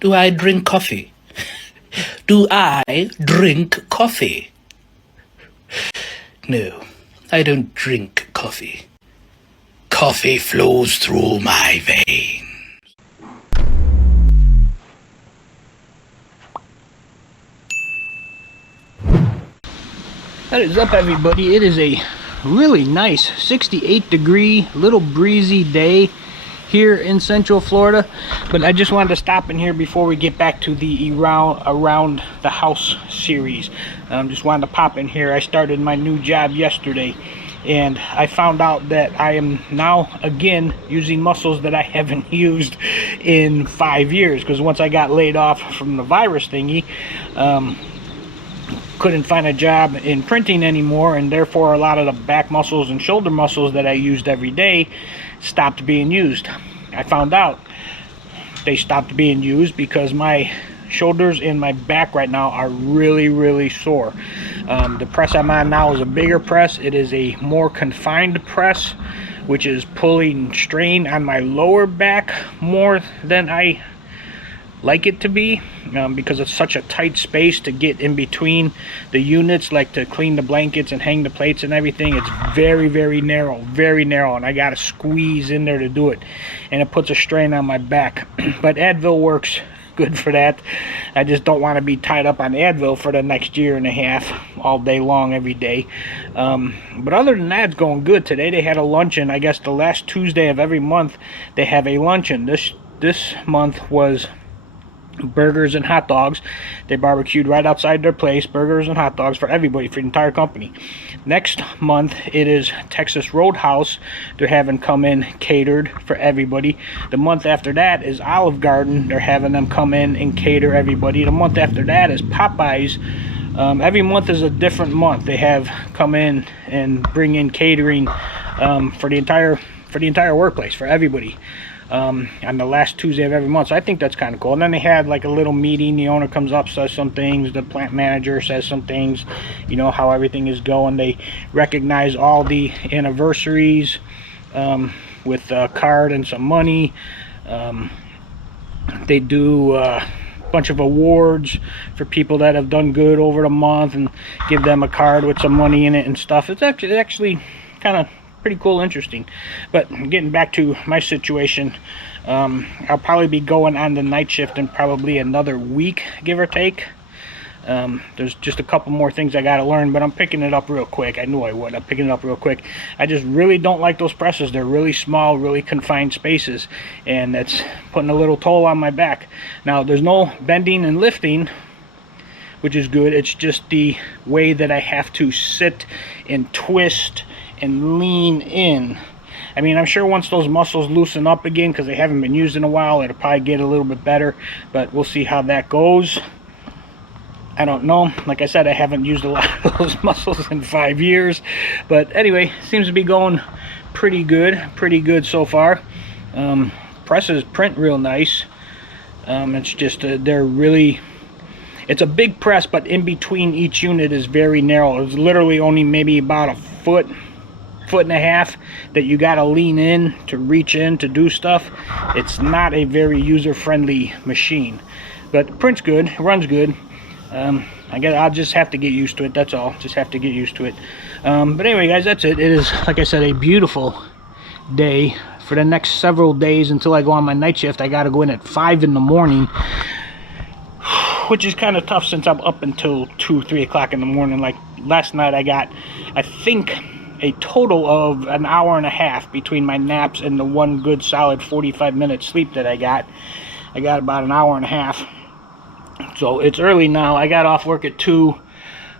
Do I drink coffee? Do I drink coffee? No, I don't drink coffee. Coffee flows through my veins. What is up, everybody? It is a really nice 68-degree, little breezy day here in Central Florida, but I just wanted to stop in here before we get back to the around the house series. Just wanted to pop in here. I started my new job yesterday, and I found out that I am now again using muscles that I haven't used in 5 years, because once I got laid off from the virus thingy, couldn't find a job in printing anymore, and therefore a lot of the back muscles and shoulder muscles that I used every day stopped being used. I found out they stopped being used because my shoulders and my back right now are really sore. The press I'm on now is a bigger press. It is a more confined press, which is pulling strain on my lower back more than I like it to be, because it's such a tight space to get in between the units, like to clean the blankets and hang the plates and everything. It's very narrow, and I gotta squeeze in there to do it, and it puts a strain on my back. But Advil works good for that. I just don't want to be tied up on Advil for the next year and a half all day long every day. But other than that, it's going good. Today they had a luncheon. I guess the last Tuesday of every month they have a luncheon. This month was burgers and hot dogs. They barbecued right outside their place, burgers and hot dogs for everybody, for the entire company. Next month it is Texas Roadhouse. They're having come in catered for everybody. The month after that is Olive Garden. They're having them come in and cater everybody. The month after that is Popeyes. Every month is a different month. They have come in and bring in catering for the entire workplace, for everybody, on the last Tuesday of every month. So I think that's kind of cool. And then they had like a little meeting. The owner comes up, says some things, the plant manager says some things, you know, how everything is going. They recognize all the anniversaries with a card and some money. They do a bunch of awards for people that have done good over the month and give them a card with some money in it and stuff. It's actually kind of pretty cool, interesting. But getting back to my situation, I'll probably be going on the night shift in probably another week, give or take. There's just a couple more things I got to learn, but I'm picking it up real quick. I knew I would. I'm picking it up real quick. I just really don't like those presses. They're really small, really confined spaces, and that's putting a little toll on my back. Now, there's no bending and lifting, which is good. It's just the way that I have to sit and twist and lean in. I mean, I'm sure once those muscles loosen up again, because they haven't been used in a while, it'll probably get a little bit better, but we'll see how that goes. I don't know. Like I said, I haven't used a lot of those muscles in 5 years, but anyway, seems to be going pretty good so far. Presses print real nice. It's just they're really, it's a big press, but in between each unit is very narrow. It's literally only maybe about a foot and a half that you got to lean in to reach in to do stuff. It's not a very user-friendly machine, but it prints good, it runs good. I guess I'll just have to get used to it. That's all. Just have to get used to it. But anyway, guys, that's it. It is, like I said, a beautiful day. For the next several days until I go on my night shift, I got to go in at 5 in the morning, which is kind of tough since I'm up until 2-3 o'clock in the morning. Like last night, I got, I think, a total of an hour and a half between my naps and the one good solid 45-minute sleep that I got. I got about an hour and a half. So it's early now. I got off work at 2,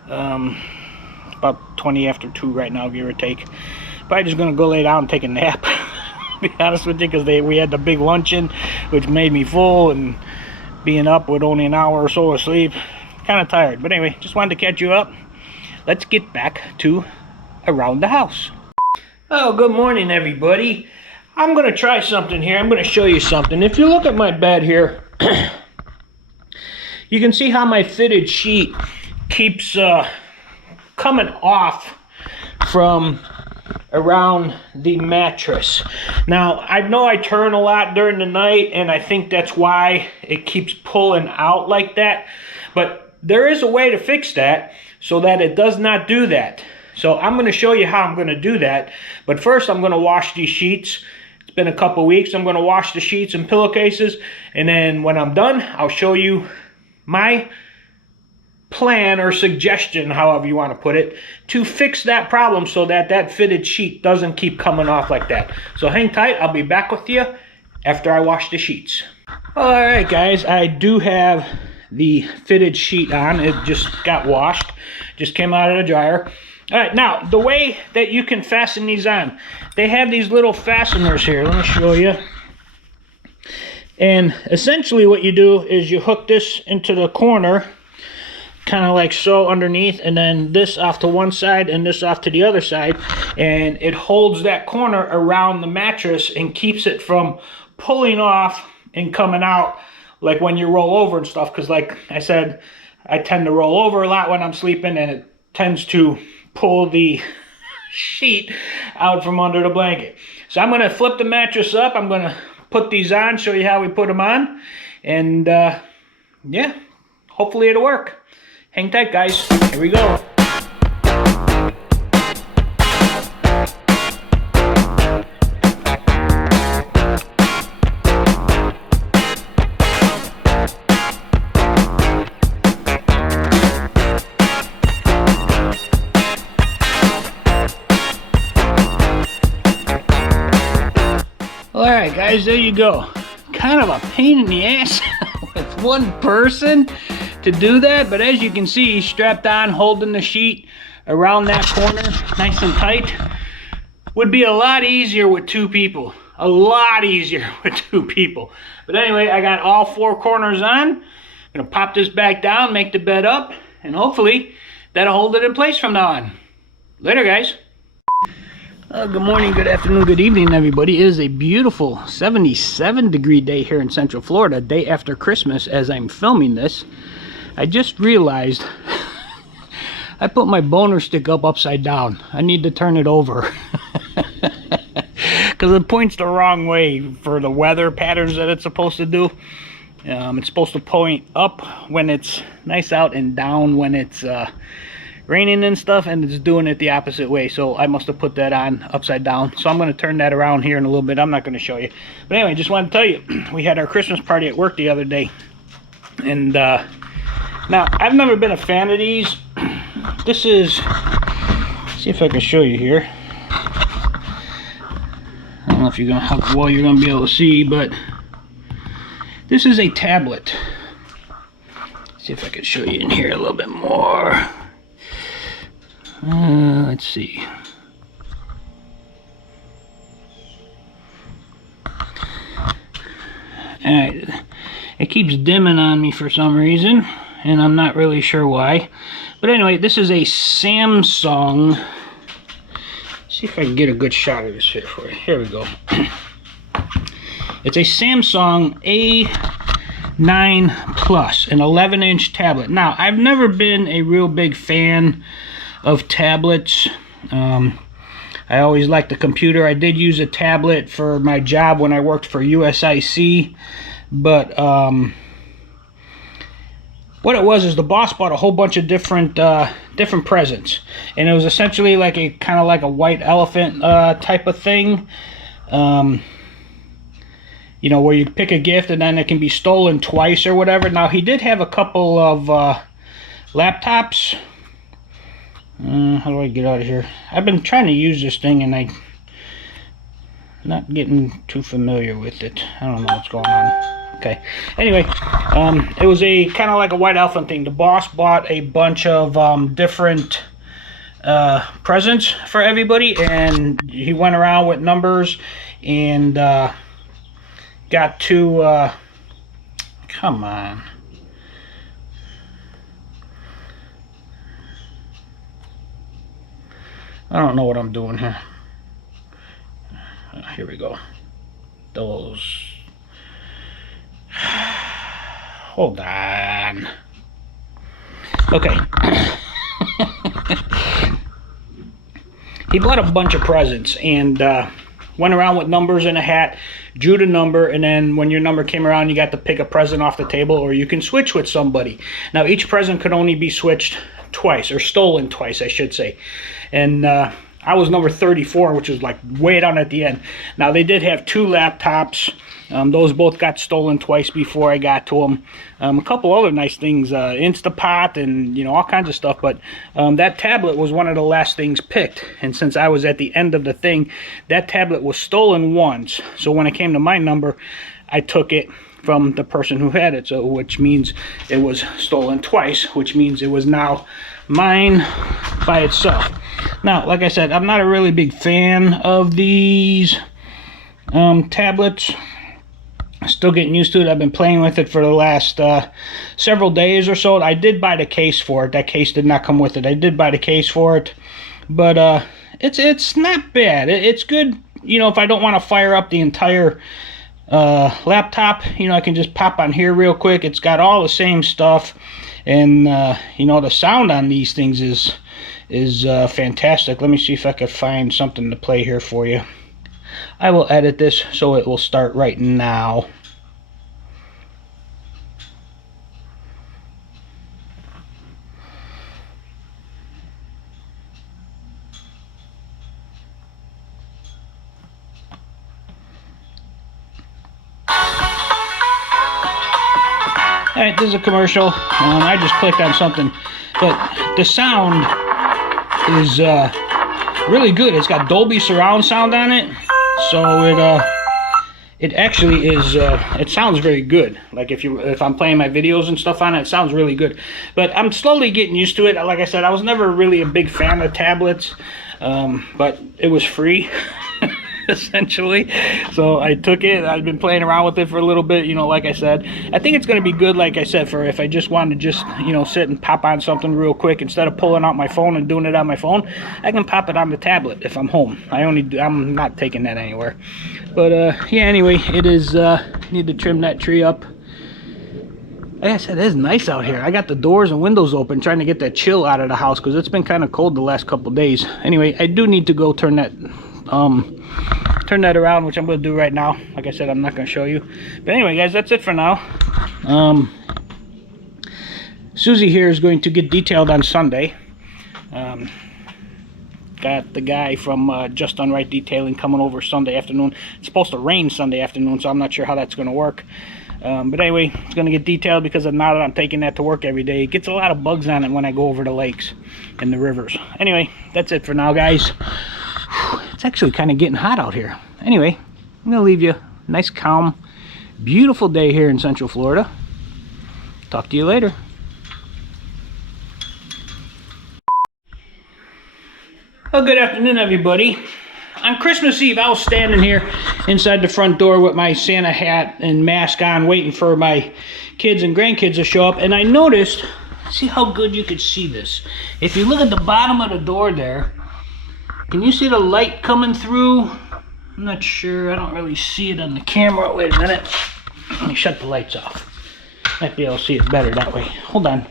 about 20 after 2 right now, give or take. Probably just gonna go lay down and take a nap, to be honest with you, because we had the big luncheon, which made me full, and being up with only an hour or so of sleep, kind of tired. But anyway, just wanted to catch you up. Let's get back to around the house. Oh, good morning, everybody. I'm gonna try something here. I'm gonna show you something. If you look at my bed here, you can see how my fitted sheet keeps coming off from around the mattress. Now, I know I turn a lot during the night, and I think that's why it keeps pulling out like that. But there is a way to fix that so that it does not do that. So I'm going to show you how I'm going to do that. But first, I'm going to wash these sheets. It's been a couple weeks. I'm going to wash the sheets and pillowcases. And then when I'm done, I'll show you my plan or suggestion, however you want to put it, to fix that problem so that that fitted sheet doesn't keep coming off like that. So hang tight. I'll be back with you after I wash the sheets. All right, guys. I do have the fitted sheet on. It just got washed. Just came out of the dryer. All right, now, the way that you can fasten these on, they have these little fasteners here. Let me show you. And essentially what you do is you hook this into the corner, kind of like so underneath, and then this off to one side and this off to the other side, and it holds that corner around the mattress and keeps it from pulling off and coming out like when you roll over and stuff, because like I said, I tend to roll over a lot when I'm sleeping, and it tends to pull the sheet out from under the blanket. So I'm going to flip the mattress up. I'm going to put these on, show you how we put them on, and yeah, hopefully it'll work. Hang tight, guys. Here we go. Alright guys, there you go. Kind of a pain in the ass with one person to do that, but as you can see, he's strapped on, holding the sheet around that corner nice and tight. Would be a lot easier with two people. A lot easier with two people. But anyway, I got all four corners on. I'm gonna pop this back down, make the bed up, and hopefully that'll hold it in place from now on. Later, guys. Good morning, good afternoon, good evening, everybody. It is a beautiful 77-degree day here in Central Florida, day after Christmas. As I'm filming this, I just realized I put my boner stick up upside down. I need to turn it over because it points the wrong way for the weather patterns that it's supposed to do. It's supposed to point up when it's nice out and down when it's raining and stuff, and it's doing it the opposite way. So I must have put that on upside down. So I'm going to turn that around here in a little bit. I'm not going to show you, but anyway, just wanted to tell you we had our Christmas party at work the other day, and now I've never been a fan of these. This is, see if I can show you here. I don't know if you're gonna, how well you're gonna be able to see, but this is a tablet. See if I can show you in here a little bit more. Let's see. Alright, it keeps dimming on me for some reason, and I'm not really sure why. But anyway, this is a Samsung. See if I can get a good shot of this here for you. Here we go. It's a Samsung A9 Plus, an 11-inch tablet. Now, I've never been a real big fan of tablets. I always liked the computer. I did use a tablet for my job when I worked for USIC, but what it was is the boss bought a whole bunch of different presents, and it was essentially like a kind of like a white elephant type of thing. You know, where you pick a gift and then it can be stolen twice or whatever. Now, he did have a couple of laptops. How do I get out of here? I've been trying to use this thing and I'm not getting too familiar with it. I don't know what's going on. Okay. Anyway, it was a kind of like a white elephant thing. The boss bought a bunch of different presents for everybody, and he went around with numbers and got to come on. I don't know what I'm doing here. Here we go. Those. Hold on. Okay. he bought a bunch of presents and went around with numbers in a hat, drew the number, and then when your number came around, you got to pick a present off the table, or you can switch with somebody. Now, each present could only be switched twice, or stolen twice, I should say. And I was number 34, which was like way down at the end. Now, they did have 2 laptops. Those both got stolen twice before I got to them. A couple other nice things, Instapot and, you know, all kinds of stuff. But that tablet was one of the last things picked. And since I was at the end of the thing, that tablet was stolen once. So when it came to my number, I took it from the person who had it. So which means it was stolen twice, which means it was now mine by itself. Now, like I said, I'm not a really big fan of these tablets. Still getting used to it. I've been playing with it for the last several days or so. I did buy the case for it. That case did not come with it. I did buy the case for it, but it's not bad. It's good. You know, if I don't want to fire up the entire laptop, you know, I can just pop on here real quick. It's got all the same stuff, and you know, the sound on these things is fantastic. Let me see if I could find something to play here for you. I will edit this so it will start right now. Alright, this is a commercial. I just clicked on something, but the sound is really good. It's got Dolby surround sound on it. So it actually is, it sounds very good. Like if I'm playing my videos and stuff on it, it sounds really good. But I'm slowly getting used to it. Like I said, I was never really a big fan of tablets, but it was free, essentially. So I took it. I've been playing around with it for a little bit, you know, like I said. I think it's going to be good, like I said, for if I just wanted to just, you know, sit and pop on something real quick. Instead of pulling out my phone and doing it on my phone, I can pop it on the tablet if I'm home. I'm not taking that anywhere. But yeah, anyway, it is, need to trim that tree up. Like I said, it is nice out here. I got the doors and windows open, trying to get that chill out of the house because it's been kind of cold the last couple days. Anyway, I do need to go turn that around, which I'm going to do right now. Like I said, I'm not going to show you. But anyway, guys, that's it for now. Susie here is going to get detailed on Sunday. Got the guy from Just Done Right Detailing coming over Sunday afternoon. It's supposed to rain Sunday afternoon, so I'm not sure how that's going to work. But anyway, it's going to get detailed because now that I'm taking that to work every day, it gets a lot of bugs on it when I go over the lakes and the rivers. Anyway, that's it for now, guys. It's actually kind of getting hot out here. Anyway, I'm going to leave you a nice, calm, beautiful day here in Central Florida. Talk to you later. Well, good afternoon, everybody. On Christmas Eve, I was standing here inside the front door with my Santa hat and mask on, waiting for my kids and grandkids to show up, and I noticed, see how good you could see this. If you look at the bottom of the door there, can you see the light coming through? I'm not sure. I don't really see it on the camera. Wait a minute. Let me shut the lights off. Might be able to see it better that way. Hold on.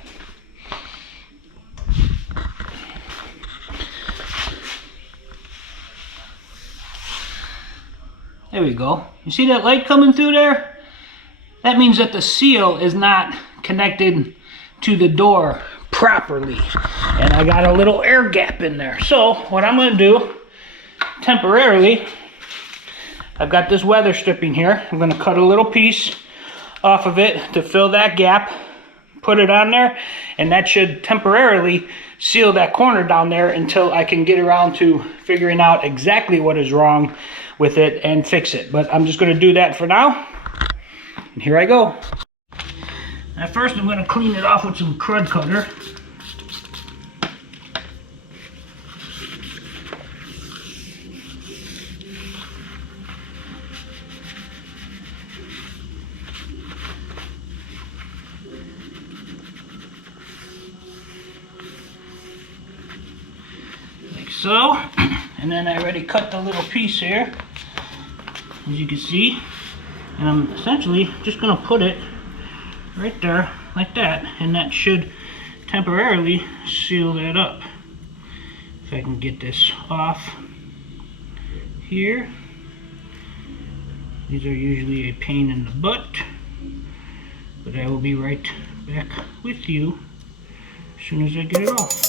There we go. You see that light coming through there? That means that the seal is not connected to the door properly. And I got a little air gap in there. So what I'm going to do temporarily, I've got this weather stripping here. I'm going to cut a little piece off of it to fill that gap, put it on there, and that should temporarily seal that corner down there until I can get around to figuring out exactly what is wrong with it and fix it. But I'm just going to do that for now. And here I go. Now first I'm going to clean it off with some crud cutter. Like so. And then I already cut the little piece here, as you can see. And I'm essentially just going to put it right there like that, and that should temporarily seal that up. If I can get this off here. These are usually a pain in the butt, but I will be right back with you as soon as I get it off.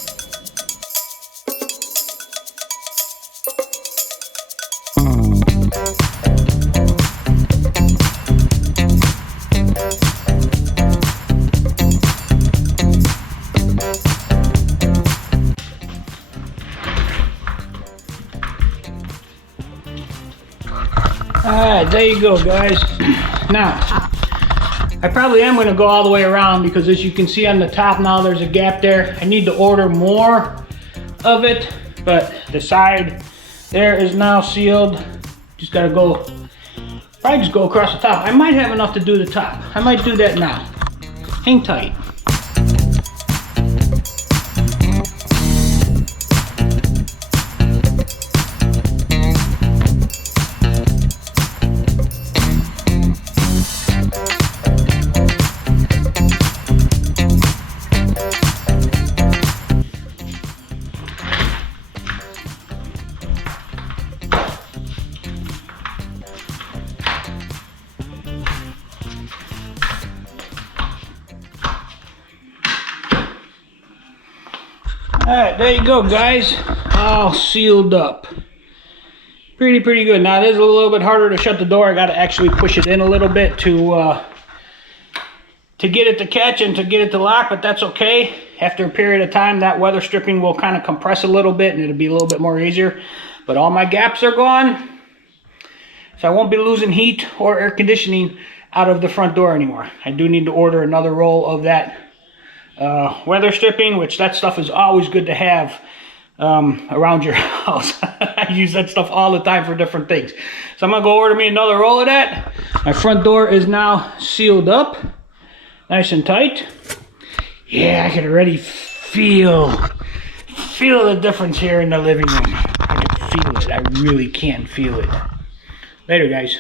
Alright, there you go, guys. Now, I probably am going to go all the way around because as you can see on the top now there's a gap there. I need to order more of it, but the side there is now sealed. Just got to go, probably just go across the top. I might have enough to do the top. I might do that now. Hang tight. Alright, there you go, guys. All sealed up. Pretty good. Now, it is a little bit harder to shut the door. I got to actually push it in a little bit to get it to catch and to get it to lock, but that's okay. After a period of time, that weather stripping will kind of compress a little bit and it'll be a little bit more easier. But all my gaps are gone, so I won't be losing heat or air conditioning out of the front door anymore. I do need to order another roll of that weather stripping, which that stuff is always good to have around your house. I use that stuff all the time for different things. So I'm gonna go order me another roll of that. My front door is now sealed up, nice and tight. Yeah, I can already feel the difference here in the living room. I can feel it. I really can feel it. Later, guys.